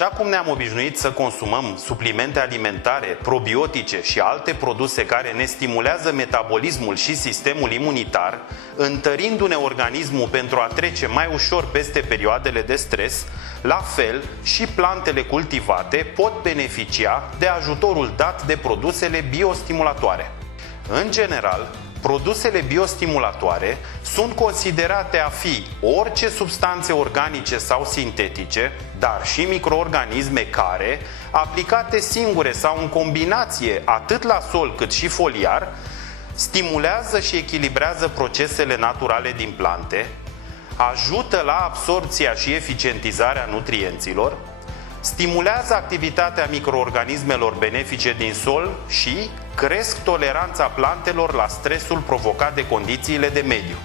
Așa cum ne-am obișnuit să consumăm suplimente alimentare, probiotice și alte produse care ne stimulează metabolismul și sistemul imunitar, întărindu-ne organismul pentru a trece mai ușor peste perioadele de stres, la fel și plantele cultivate pot beneficia de ajutorul dat de produsele biostimulatoare. În general, produsele biostimulatoare sunt considerate a fi orice substanțe organice sau sintetice, dar și microorganisme care, aplicate singure sau în combinație atât la sol cât și foliar, stimulează și echilibrează procesele naturale din plante, ajută la absorbția și eficientizarea nutrienților, stimulează activitatea microorganismelor benefice din sol și cresc toleranța plantelor la stresul provocat de condițiile de mediu.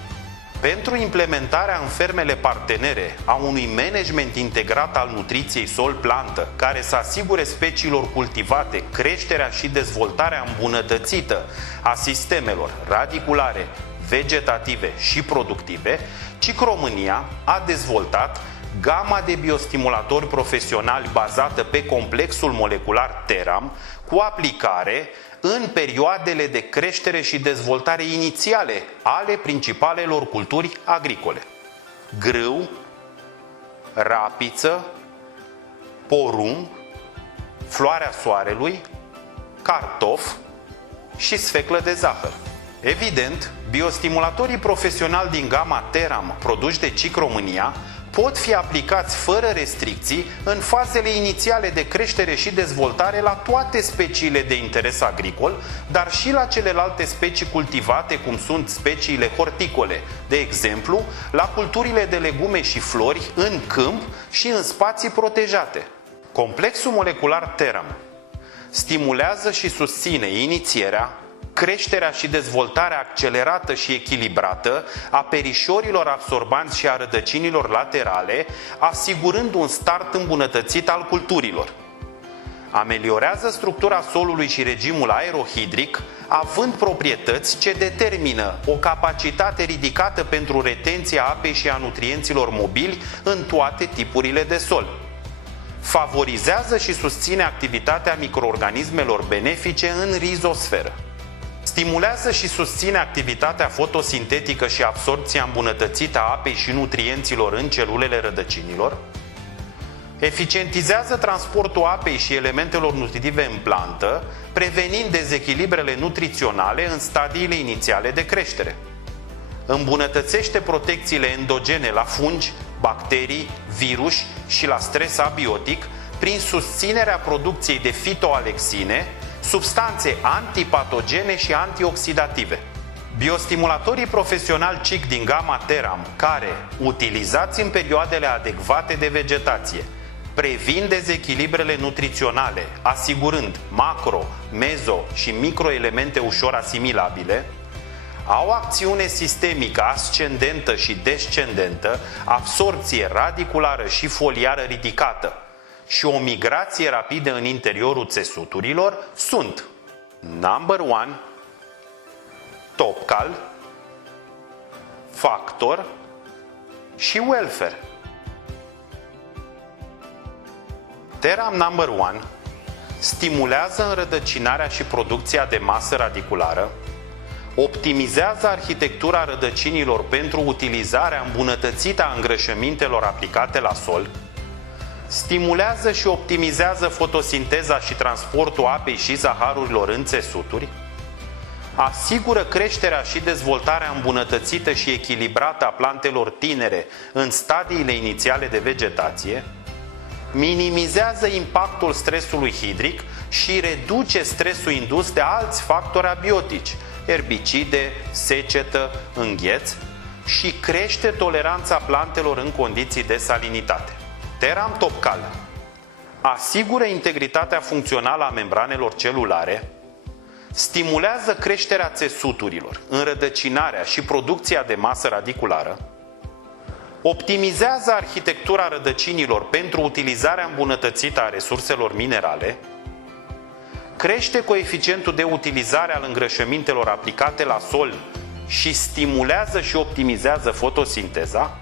Pentru implementarea în fermele partenere a unui management integrat al nutriției sol-plantă, care să asigure speciilor cultivate creșterea și dezvoltarea îmbunătățită a sistemelor radiculare, vegetative și productive, CIC România a dezvoltat gama de biostimulatori profesionali bazată pe complexul molecular TERAM, cu aplicare în perioadele de creștere și dezvoltare inițiale ale principalelor culturi agricole: grâu, rapiță, porumb, floarea soarelui, cartof și sfeclă de zahăr. Evident, biostimulatorii profesionali din gama TERAM produși de CIC România pot fi aplicați fără restricții în fazele inițiale de creștere și dezvoltare la toate speciile de interes agricol, dar și la celelalte specii cultivate, cum sunt speciile horticole, de exemplu, la culturile de legume și flori în câmp și în spații protejate. Complexul molecular TERAM stimulează și susține inițierea, creșterea și dezvoltarea accelerată și echilibrată a perișorilor absorbanți și a rădăcinilor laterale, asigurând un start îmbunătățit al culturilor. Ameliorează structura solului și regimul aerohidric, având proprietăți ce determină o capacitate ridicată pentru retenția apei și a nutrienților mobili în toate tipurile de sol. Favorizează și susține activitatea microorganismelor benefice în rizosferă. Stimulează și susține activitatea fotosintetică și absorbția îmbunătățită a apei și nutrienților în celulele rădăcinilor. Eficientizează transportul apei și elementelor nutritive în plantă, prevenind dezechilibrele nutriționale în stadiile inițiale de creștere. Îmbunătățește protecțiile endogene la fungi, bacterii, viruși și la stres abiotic prin susținerea producției de fitoalexine, substanțe antipatogene și antioxidative. Biostimulatorii profesionali CIC din gama TERAM, care, utilizați în perioadele adecvate de vegetație, previn dezechilibrele nutriționale, asigurând macro, mezo și microelemente ușor asimilabile, au acțiune sistemică ascendentă și descendentă, absorpție radiculară și foliară ridicată și o migrație rapidă în interiorul țesuturilor, sunt Number 1, Topcal, Factor și Welfare. TERAM Number 1 stimulează înrădăcinarea și producția de masă radiculară, optimizează arhitectura rădăcinilor pentru utilizarea îmbunătățită a îngrășămintelor aplicate la sol, stimulează și optimizează fotosinteza și transportul apei și zaharurilor în țesuturi, asigură creșterea și dezvoltarea îmbunătățită și echilibrată a plantelor tinere în stadiile inițiale de vegetație, minimizează impactul stresului hidric și reduce stresul indus de alți factori abiotici, erbicide, secetă, îngheț, și crește toleranța plantelor în condiții de salinitate. TERAM Topcal asigură integritatea funcțională a membranelor celulare, stimulează creșterea țesuturilor, înrădăcinarea și producția de masă radiculară, optimizează arhitectura rădăcinilor pentru utilizarea îmbunătățită a resurselor minerale, crește coeficientul de utilizare al îngrășămintelor aplicate la sol și stimulează și optimizează fotosinteza,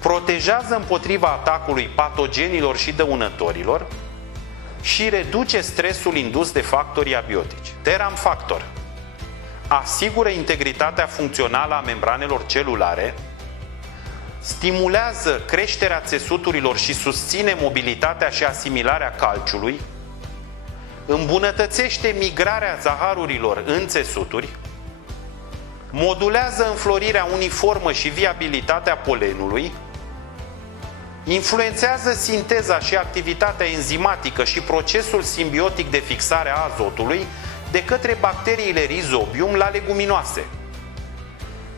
protejează împotriva atacului patogenilor și dăunătorilor și reduce stresul indus de factorii abiotici. Teram Factor asigură integritatea funcțională a membranelor celulare, stimulează creșterea țesuturilor și susține mobilitatea și asimilarea calciului, îmbunătățește migrarea zaharurilor în țesuturi, modulează înflorirea uniformă și viabilitatea polenului, influențează sinteza și activitatea enzimatică și procesul simbiotic de fixare a azotului de către bacteriile Rhizobium la leguminoase.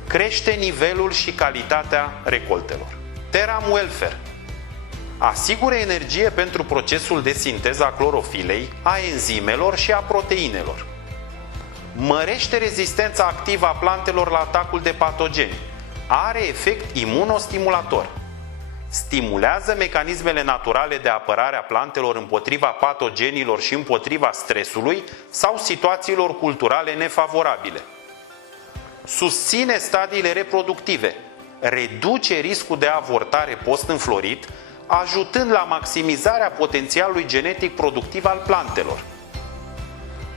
Crește nivelul și calitatea recoltelor. Teram Welfare asigură energie pentru procesul de sinteză a clorofilei, a enzimelor și a proteinelor. Mărește rezistența activă a plantelor la atacul de patogeni. Are efect imunostimulator. Stimulează mecanismele naturale de apărare a plantelor împotriva patogenilor și împotriva stresului sau situațiilor culturale nefavorabile. Susține stadiile reproductive. Reduce riscul de avortare post-înflorit, ajutând la maximizarea potențialului genetic productiv al plantelor.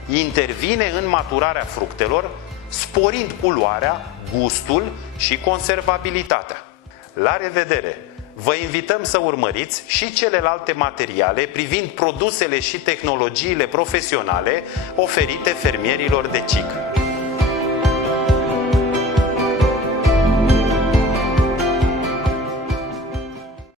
Intervine în maturarea fructelor, sporind culoarea, gustul și conservabilitatea. La revedere! Vă invităm să urmăriți și celelalte materiale privind produsele și tehnologiile profesionale oferite fermierilor de CIC.